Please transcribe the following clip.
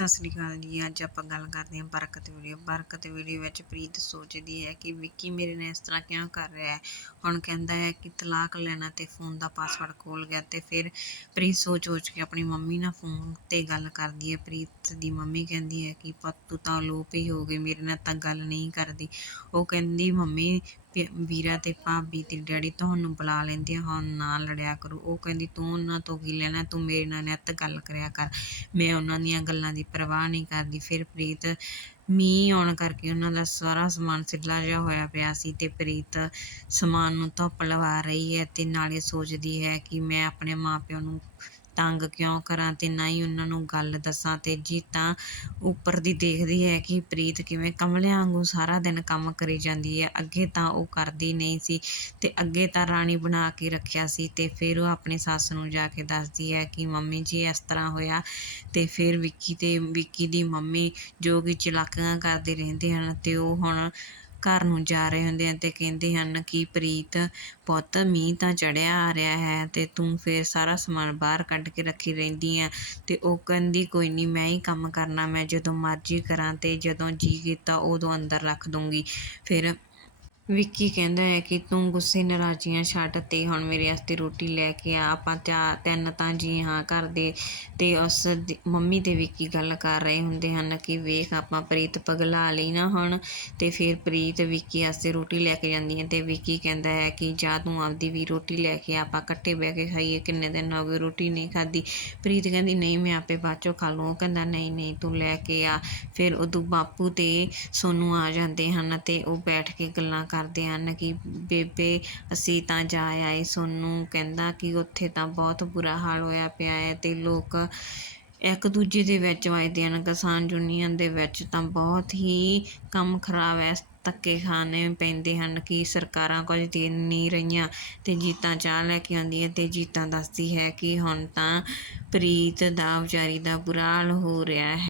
ਸਤਿ ਸ੍ਰੀ ਅਕਾਲ ਜੀ। ਅੱਜ ਆਪਾਂ ਗੱਲ ਕਰਦੇ ਹਾਂ ਬਰਕਤ ਵੀਡੀਓ। ਬਰਕਤ ਵੀਡੀਓ ਵਿੱਚ ਪ੍ਰੀਤ ਸੋਚਦੀ ਹੈ ਕਿ ਵਿੱਕੀ ਮੇਰੇ ਨਾਲ ਇਸ ਤਰ੍ਹਾਂ ਕਿਉਂ ਕਰ ਰਿਹਾ ਹੈ? ਹੁਣ ਕਹਿੰਦਾ ਹੈ ਕਿ ਤਲਾਕ ਲੈਣਾ ਤੇ ਫੋਨ ਦਾ ਪਾਸਵਰਡ ਖੋਲ ਗਿਆ ਤੇ ਫਿਰ ਪ੍ਰੀਤ ਸੋਚ ਸੋਚ ਕੇ ਆਪਣੀ ਮੰਮੀ ਨਾਲ ਫੋਨ ਤੇ ਗੱਲ ਕਰਦੀ ਹੈ। ਪ੍ਰੀਤ ਦੀ ਮੰਮੀ ਕਹਿੰਦੀ ਹੈ ਕਿ ਪੁੱਤ ਤੂੰ ਤਾਂ ਲੋਪ ਹੀ ਹੋ ਗਈ, ਮੇਰੇ ਨਾਲ ਤਾਂ ਗੱਲ ਨਹੀਂ ਕਰਦੀ। ਉਹ ਕਹਿੰਦੀ, ਮੰਮੀ ਵੀ- ਵੀਰਾ ਤੇ ਭਾਬੀ ਤੇ ਡੈਡੀ ਤੁਹਾਨੂੰ ਬੁਲਾ ਲੈਂਦੇ ਆ ਨਾ ਲੜਿਆ ਕਰੋ। ਉਹ ਕਹਿੰਦੀ, ਤੂੰ ਉਹਨਾਂ ਤੋਂ ਕੀ ਲੈਣਾ? ਤੂੰ ਮੇਰੇ ਨਾਲ ਨਿੱਤ ਗੱਲ ਕਰਿਆ ਕਰ। ਮੈਂ ਉਹਨਾਂ ਦੀਆਂ ਗੱਲਾਂ ਦੀ ਪਰਵਾਹ ਨਹੀਂ ਕਰਦੀ। ਫਿਰ ਪ੍ਰੀਤ, ਮੀਂਹ ਆਉਣ ਕਰਕੇ ਉਹਨਾਂ ਦਾ ਸਾਰਾ ਸਮਾਨ ਸਿੱਲਾ ਜਿਹਾ ਹੋਇਆ ਪਿਆ ਸੀ ਤੇ ਪ੍ਰੀਤ ਸਮਾਨ ਨੂੰ ਧੁੱਪ ਲਵਾ ਰਹੀ ਹੈ ਤੇ ਨਾਲੇ ਸੋਚਦੀ ਹੈ ਕਿ ਮੈਂ ਆਪਣੇ ਮਾਂ ਪਿਓ ਨੂੰ ਤੰਗ ਕਿਉਂ ਕਰਾਂ ਤੇ ਨਾ ਹੀ ਉਹਨਾਂ ਨੂੰ ਗੱਲ ਦੱਸਾਂ। ਤੇ ਜੀਤਾਂ ਉੱਪਰ ਦੀ ਦੇਖਦੀ ਹੈ ਕਿ ਪ੍ਰੀਤ ਕਿਵੇਂ ਕਮਲਿਆਂ ਵਾਂਗੂ ਸਾਰਾ ਦਿਨ ਕੰਮ ਕਰੀ ਜਾਂਦੀ ਹੈ। ਅੱਗੇ ਤਾਂ ਉਹ ਕਰਦੀ ਨਹੀਂ ਸੀ ਤੇ ਅੱਗੇ ਤਾਂ ਰਾਣੀ ਬਣਾ ਕੇ ਰੱਖਿਆ ਸੀ ਤੇ ਫਿਰ ਉਹ ਆਪਣੀ ਸੱਸ ਨੂੰ ਜਾ ਕੇ ਦੱਸਦੀ ਹੈ ਕਿ ਮੰਮੀ ਜੀ ਇਸ ਤਰ੍ਹਾਂ ਹੋਇਆ ਤੇ ਫਿਰ ਵਿੱਕੀ ਤੇ ਵਿੱਕੀ ਦੀ ਮੰਮੀ ਜੋ ਕਿ ਚਲਾਕੀਆਂ ਕਰਦੇ ਰਹਿੰਦੇ ਹਨ ਤੇ ਉਹ ਹੁਣ ਘਰ ਨੂੰ ਜਾ ਰਹੇ ਹੁੰਦੇ ਹਨ ਅਤੇ ਕਹਿੰਦੇ ਹਨ ਕਿ ਪ੍ਰੀਤ, ਪੁੱਤ, ਮੀਂਹ ਤਾਂ ਚੜ੍ਹਿਆ ਆ ਰਿਹਾ ਹੈ ਅਤੇ ਤੂੰ ਫਿਰ ਸਾਰਾ ਸਮਾਨ ਬਾਹਰ ਕੱਢ ਕੇ ਰੱਖੀ ਰਹਿੰਦੀ ਹੈ ਅਤੇ ਉਹ ਕਹਿੰਦੀ, ਕੋਈ ਨਹੀਂ ਮੈਂ ਹੀ ਕੰਮ ਕਰਨਾ, ਮੈਂ ਜਦੋਂ ਮਰਜ਼ੀ ਕਰਾਂ ਅਤੇ ਜਦੋਂ ਜੀਅ ਕੀਤਾ ਉਦੋਂ ਅੰਦਰ ਰੱਖ ਦੂੰਗੀ। ਫਿਰ ਵਿੱਕੀ ਕਹਿੰਦਾ ਹੈ ਕਿ ਤੂੰ ਗੁੱਸੇ ਨਾਰਾਜ਼ੀਆਂ ਛੱਡ ਤੇ ਹੁਣ ਮੇਰੇ ਵਾਸਤੇ ਰੋਟੀ ਲੈ ਕੇ ਆ। ਆਪਾਂ ਚਾਰ ਤਿੰਨ ਤਾਂ ਜੀ ਹਾਂ ਘਰ ਦੇ ਤੇ ਉਸ ਦੀ- ਮੰਮੀ ਤੇ ਵਿੱਕੀ ਗੱਲ ਕਰ ਰਹੇ ਹੁੰਦੇ ਹਨ ਕਿ ਵੇਖ ਆਪਾਂ ਪ੍ਰੀਤ ਪਗਲਾ ਲਈ ਨਾ ਹੁਣ ਤੇ ਫਿਰ ਪ੍ਰੀਤ ਵਿੱਕੀ ਵਾਸਤੇ ਰੋਟੀ ਲੈ ਕੇ ਜਾਂਦੀ ਹੈ ਤੇ ਵਿੱਕੀ ਕਹਿੰਦਾ ਹੈ ਕਿ ਜਾ ਤੂੰ ਆਪਦੀ ਵੀ ਰੋਟੀ ਲੈ ਕੇ ਆ, ਆਪਾਂ ਇਕੱਠੇ ਬਹਿ ਕੇ ਖਾਈਏ ਕਿੰਨੇ ਦਿਨ ਹੋ ਗਏ ਰੋਟੀ ਨਹੀਂ ਖਾਧੀ। ਪ੍ਰੀਤ ਕਹਿੰਦੀ ਨਹੀਂ ਮੈਂ ਆਪੇ ਬਾਅਦ ਚੋਂ ਖਾ ਲੂੰ ਉਹ ਕਹਿੰਦਾ ਨਹੀਂ ਨਹੀਂ ਤੂੰ ਲੈ ਕੇ ਆ। ਫਿਰ ਉਦੋਂ ਬਾਪੂ ਤੇ ਸੋਨੂੰ ਆ ਜਾਂਦੇ ਹਨ ਤੇ ਉਹ ਬੈਠ ਕੇ ਗੱਲਾਂ ਕਰਦੇ ਹਨ ਕਿ ਬੇਬੇ, ਅਸੀਂ ਤਾਂ ਜਾ ਆਏ। ਸੋਨੂੰ ਕਹਿੰਦਾ ਕਿ ਉੱਥੇ ਤਾਂ ਬਹੁਤ ਬੁਰਾ ਹਾਲ ਹੋਇਆ ਪਿਆ ਹੈ ਤੇ ਲੋਕ ਇੱਕ ਦੂਜੇ ਦੇ ਵਿੱਚ ਵੱਜਦੇ ਹਨ। ਕਿਸਾਨ ਯੂਨੀਅਨ ਦੇ ਵਿੱਚ ਤਾਂ ਬਹੁਤ ਹੀ ਕੰਮ ਖਰਾਬ ਹੈ। ਧੱਕੇ ਖਾਣੇ ਪੈਂਦੇ ਹਨ ਕਿ ਸਰਕਾਰਾਂ ਕੁਝ ਦੇ ਨਹੀਂ ਰਹੀਆਂ ਤੇ ਜੀਤਾਂ ਚਾਹ ਲੈ ਕੇ ਆਉਂਦੀ ਹੈ ਤੇ ਜੀਤਾਂ ਦੱਸਦੀ ਹੈ ਕਿ ਹੁਣ ਤਾਂ ਪ੍ਰੀਤ ਦਾ, ਵਿਚਾਰੀ ਦਾ ਬੁਰਾ ਹਾਲ ਹੋ ਰਿਹਾ ਹੈ।